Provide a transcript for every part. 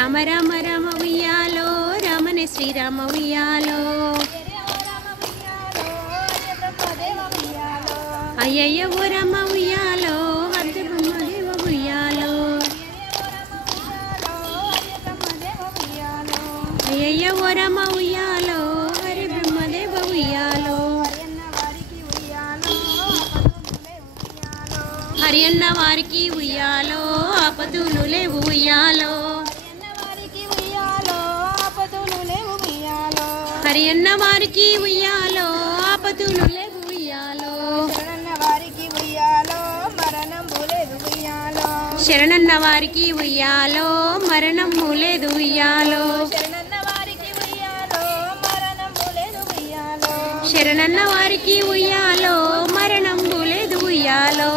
రామ రామ రామ ఉయ్యాలో రామనే శ్రీరామ ఉయ్యాలో అయ్యయ్య ఓ రామ ఉయ్యాలో హరి బ్రహ్మదేవ ఉయ్యాలో అయ్యయ్య ఓ రామ ఉయ్యాలో హరి బ్రహ్మదేవ ఉయ్యాలో హరి అన్న వారికి ఉయ్యాలో ఆపదలు లేవు ఉయ్యాలో హరి అన్న వారికి ఉయ్యాలో ఆపదలు లేవు ఉయ్యాలో శరణన్న వారికి ఉయ్యాలో మరణము లేదు ఉయ్యాలో శరణన్న వారికి ఉయ్యాలో మరణము లేదు ఉయ్యాలో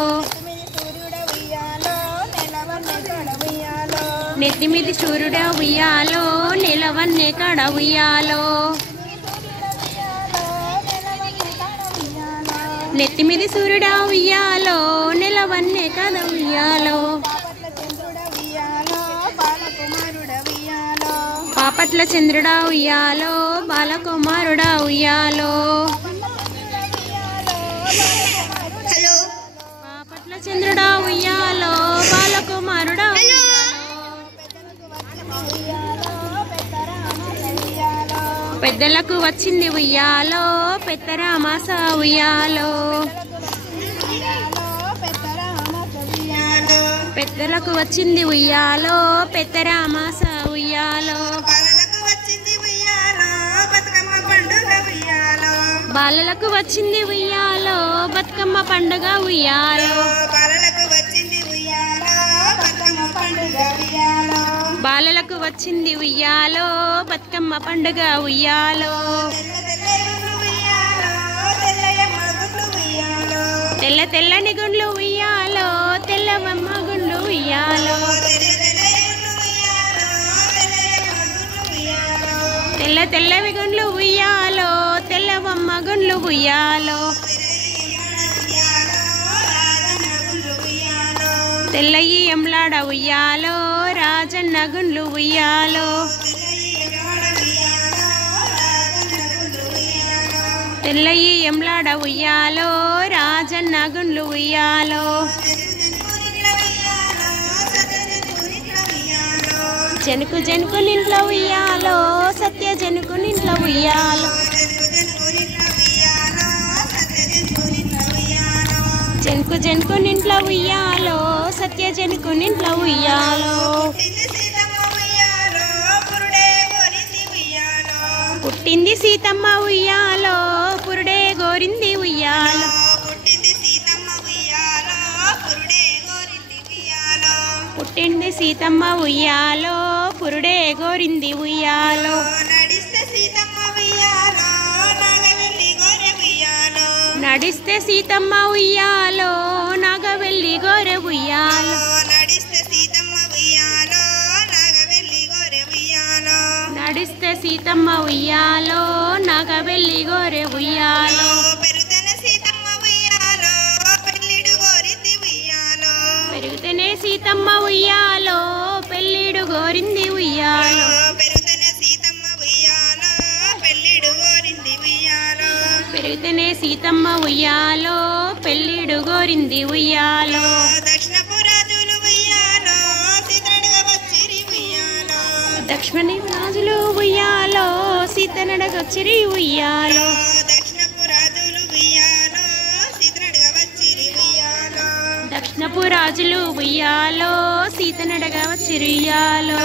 నెత్తిమిది సూర్యుడ ఉయ్యాలో నిలవన్నే కడ ఉయ్యాలో నెత్తిమిది సూర్యుడ ఉయ్యాలో నిలవన్నే కడ ఉయ్యాలో పాపట్ల చంద్రుడ ఉయ్యాలో బాలకుమారుడ ఉయ్యాలో పాపట్ల చంద్రుడ ఉయ్యాలో బాలకుమారుడ పెద్దలకు వచ్చింది ఉయ్యాలో పెద్దరామాస ఉయ్యాలో పెద్దలకు వచ్చింది ఉయ్యాలో పెద్దరామాస ఉయ్యాలో బాలలకు వచ్చింది ఉయ్యాలో బతుకమ్మ పండుగ ఉయ్యాలో బాలలకు వచ్చింది ఉయ్యాలో బతుకమ్మ పండుగ ఉయ్యాలో తెల్ల తెల్లని గుండ్లు ఉయ్యాలో తెల్లవమ్మ గుండ్లు ఉయ్యాలో తెల్ల తెల్లవి గుండ్లు ఉయ్యాలో తెల్లవమ్మ గుండ్లు ఉయ్యాలో తెల్లయి ఎంలాడ ఉయ్యాలో రాజన్న గుండ్లు ఉయ్యాలో తెల్లయి ఎంలాడ ఉయ్యాలో రాజన్న గుండ్లు ఉయ్యాలో జనుకు జనుకు నింట్లో ఉయ్యాలో సత్య జనుకు నింట్లో ఉయ్యాలో జనుకు జనుకు నింట్లో ఉయ్యాలో సత్య జనుకు నింట్లో ఉయ్యాలో పుట్టింది సీతమ్మ ఉయ్యాలో పురుడే గోరింది ఉయ్యాలో పుట్టింది సీతమ్మ ఉయ్యాలో పురుడే గోరింది ఉయ్యాలో నడిస్తే సీతమ్మ ఉయ్యాలో నాగవెల్లి గోరె ఉయ్యాలో నడిస్తే సీతమ్మ ఉయ్యాలో నాగవెల్లి గోరె ఉయ్యాలో పెరుగుతనే సీతమ్మ ఉయ్యాలో పెళ్ళిడు గోరింది ఉయ్యాలో పెరుగుతనే సీతమ్మ ఉయ్యాలో పెళ్ళిడు గోరింది ఉయ్యాలో దక్ష్మణి రాజులు ఉయ్యాలో సీతనడగొచ్చిరి ఉయ్యాలో దక్షిణపు రాజులు ఉయ్యాలో సీతనడగ వచ్చిరి ఉయ్యాలో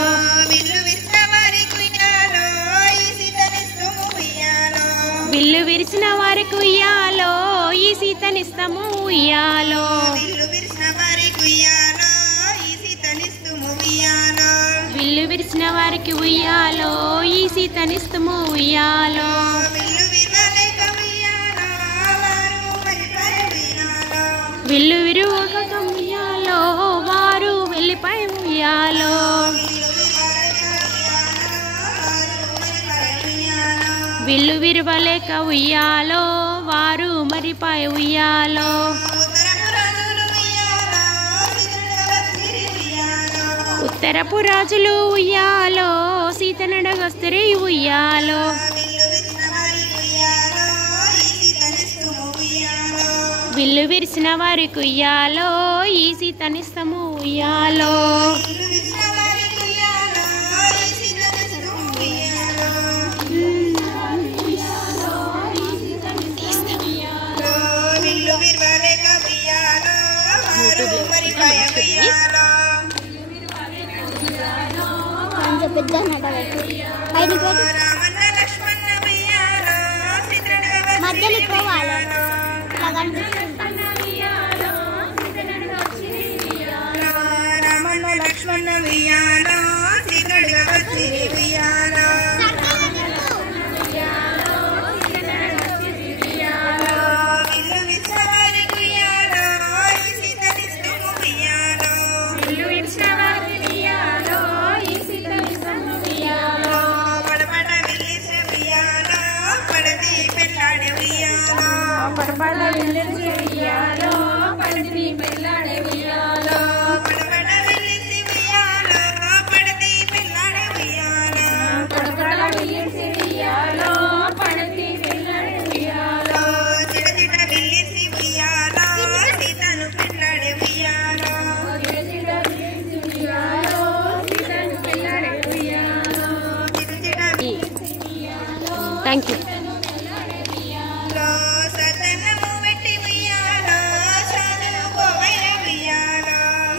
విల్లు విరిచిన వారికి ఉయ్యాలో ఈ సీతనిస్తాము ఉయ్యాలో విల్లు విరిచిన వారికి ఉయ్యాలో ఈ సీతనిస్తాము ఉయ్యాలో విల్లు విరువక ఉయ్యాలో వారు వెళ్ళిపోయి ఉయ్యాలో విల్లు విరువలేక ఉయ్యాలో వారు మరిపాయ ఉయ్యాలో ఉత్తరపు రాజులు ఉయ్యాలో సీత నడగొస్తరే ఉయ్యాలో విల్లు విరిసిన వారికి ఉయ్యాలో ఈ సీతనిస్తము ఉయ్యాలో మధ్యలో పోవాలి రామన్న లక్ష్మణ వియ్యాలో సీతడుగా వచ్చి వియ్యాలో థ్యాంక్ యూ.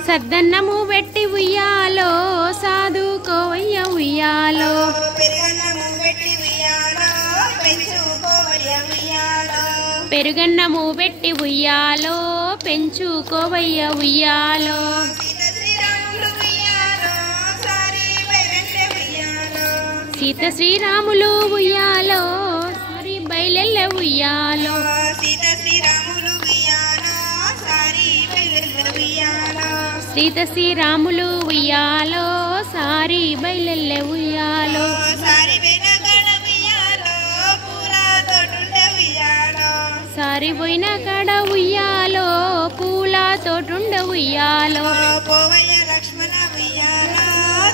సద్దన్నము పెట్టి ఉయ్యాలో సాధుకోవయ్య ఉయ్యాలో పెరుగన్నము పెట్టి ఉయ్యాలో పెంచుకోవయ్య ఉయ్యాలో సీత శ్రీరాములు ఉయ్యాలో సారి బయలెల్లె ఉయ్యాలో సీత శ్రీరాములు ఉయ్యాలో సారి బయలెల్లె ఉయ్యాలో సారి పోయిన కాడ ఉయ్యాలో పూల తోటుండ ఉయ్యాలో పోవయ్య లక్ష్మణ ఉయ్యాలో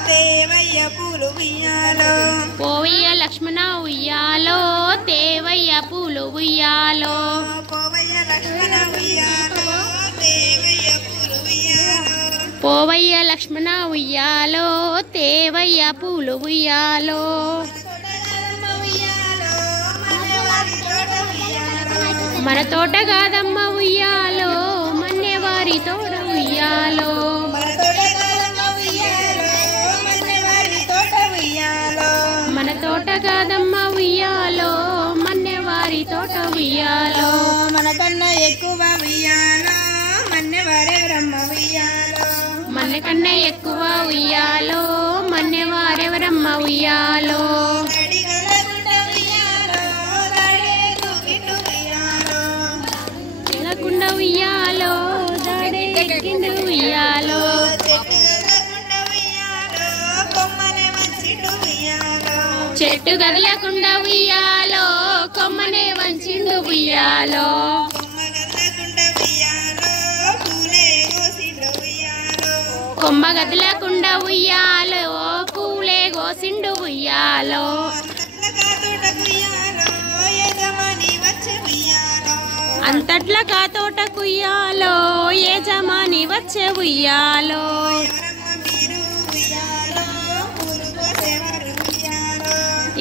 దేవయ్య పూలు ఉయ్యాలో పోవయ్య లక్ష్మణ ఉయ్యాలో దేవయ్య పూలు ఉయ్యాలో పోవయ్య లక్ష్మణ ఉయ్యాలో దేవయ్య పూలు ఉయ్యాలో పోవయ్య లక్ష్మణ ఉయ్యాలో దేవయ్య పూలు ఉయ్యాలో మన తోట కాదమ్మ ఉయ్యాలో మన్నెవారి తోట ఉయ్యాలో మన తోట కాదమ్మ ఉయ్యాలో మన్నెవారి తోట ఉయ్యాలో మనకన్నా ఎక్కువ ఉయ్యాలో మన్నెవారెవరమ్మ ఉయ్యాలో మనకన్నా ఎక్కువ ఉయ్యాలో మన్నెవారెవరమ్మ ఉయ్యాలో ఉయ్యాలో దాడెక్కిండు ఉయ్యాలో చెట్టు కదలకుండా ఉయ్యాలో కొమ్మనే వంచిండు ఉయ్యాలో కొమ్మ కదలకుండా ఉయ్యాలో పూలే కోసిండు ఉయ్యాలో అంతట్ల కాతోట కుయ్యాలో యజమాని వచ్చే ఉయ్యాలో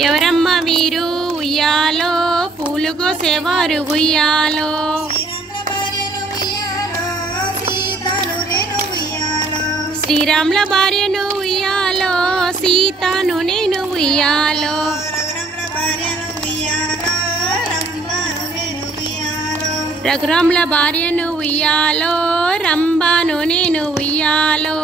ఎవరమ్మ వీరు ఉయ్యాలో పూలు కోసేవారు ఉయ్యాలో శ్రీరాముల భార్యను ఉయ్యాలో సీతను నేను ఉయ్యాలో రఘురాముల భార్యను ఉయ్యాలో రంభను నేను ఉయ్యాలో